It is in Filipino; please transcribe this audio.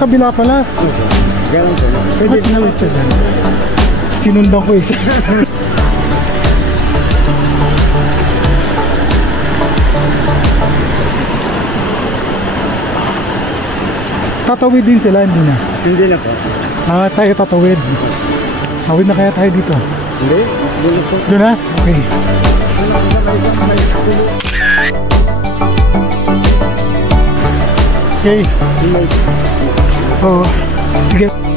sa kabila pala. Ganun po. Pwede tinawid siya dyan. Sinundan ko isa. Tatawid din sila, hindi na? Hindi na po. Tayo tatawid. Tawid na kaya tayo dito? Hindi, doon na po. Doon na? Okay. Okay. Oo. Sige.